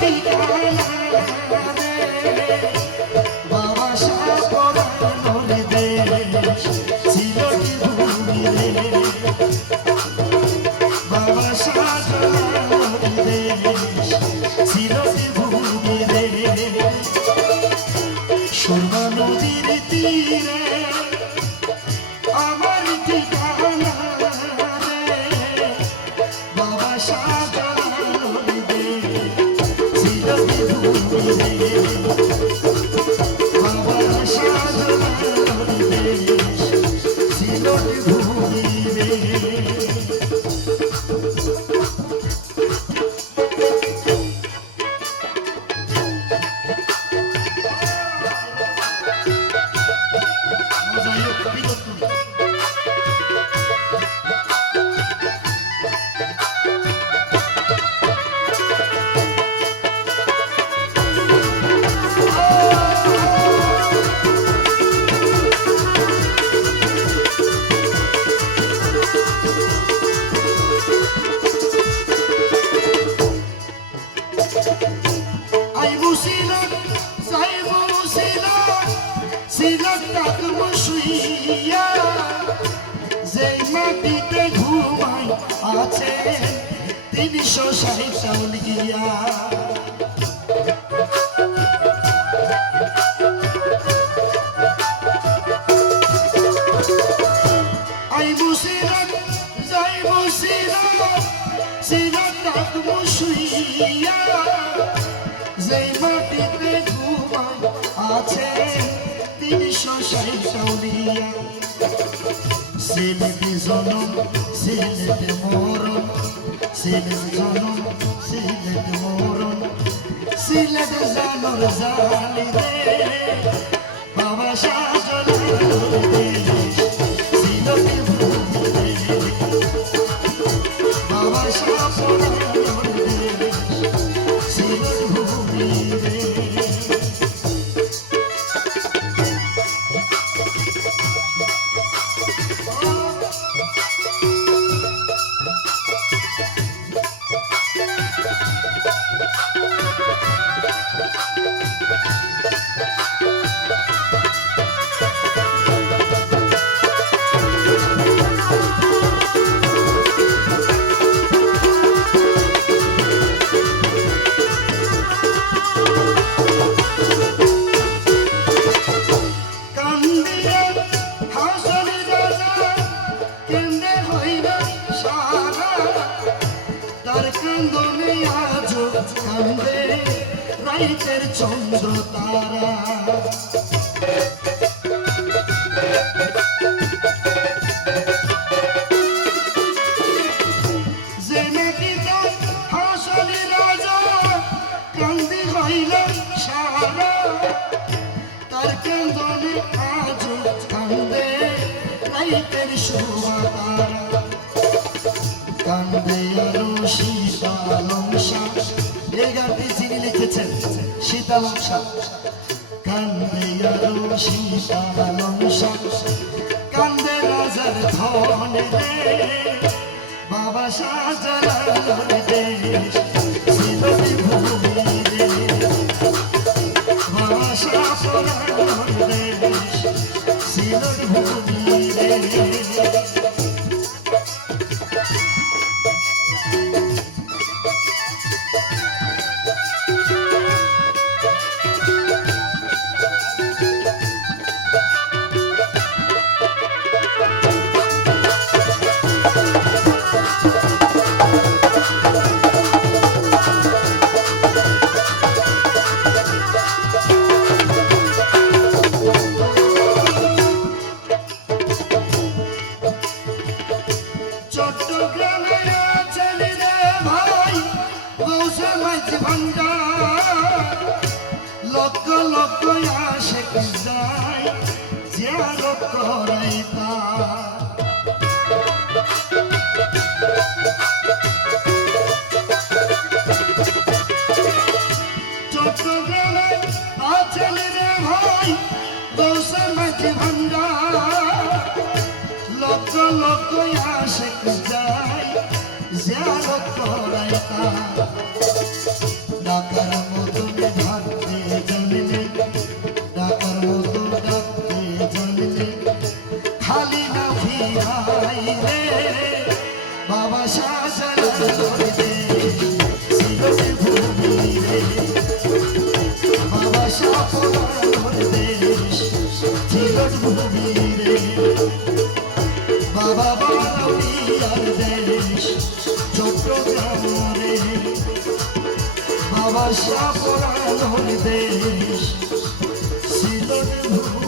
ঠিকানা রে বাবা সাপরানোর দেশ ছিল কি ভূমি রে বাবা সাপরানোর দেশ ছিল কি ভূমি রে সুরমা নদীর তীরে আমার ঠিকানা রে বাবা সাপরানোর দেশ ছিল কি ভূমি রে বাবা সাপরানোর দেশ ছিল কি ভূমি রে মাটিতে ঘুমাই আছে 360 উলিয়া আইবু সিরাত যাইবু সিরাত সিরাত থাকবো শুইয়া যেই মাটিতে ঘুমাই আছে 360 উলিয়া সিলেটে জনম সিলেটে মরণ সিলেট জনম সিলেট মরণ সিলেট জানর জানি রে বাবা শাহজালাল দেশ সিলেটে ভূমি রে বাবা শাহজালাল দেশ সিলেট ভূমি রে কান্দে রাইতের চন্দ্র তারা যে নাকিটা হাসলি রাজা কান্দি হইল সারা তার কান্দনে আজ কান্দে রাইতের শোভা তারা কান্দে আরো শীতালংসা এই গানটি যিনি লিখেছেন শীতালংসা কান্দে আরো শীতালংসা কান্দে রাজার ধনে রে বাবা শাহজালাল দেশ ছিল কি ভূমি রে বাবা শাহজালাল দেশ ছিল কি ভূমি রে লক্ষ লক্ষ আশিক যায় জিয়ারত করাইতা চট্টগ্রামে আছেন রে ভাই গৌসে মাঝি ভান্ডার লক্ষ লক্ষ আশিক যায় জিয়ারত করাইতা ঢাকার দুনিয়ায় রে বাবা শাহজালাল দেশ সিলেট ভূমি রে বাবা শাহজালাল দেশ সিলেট ভূমি রে বাবা বাউলিয়ার দেশ চট্টগ্রাম রে বাবা শাহজালাল দেশ সিলেট ভূমি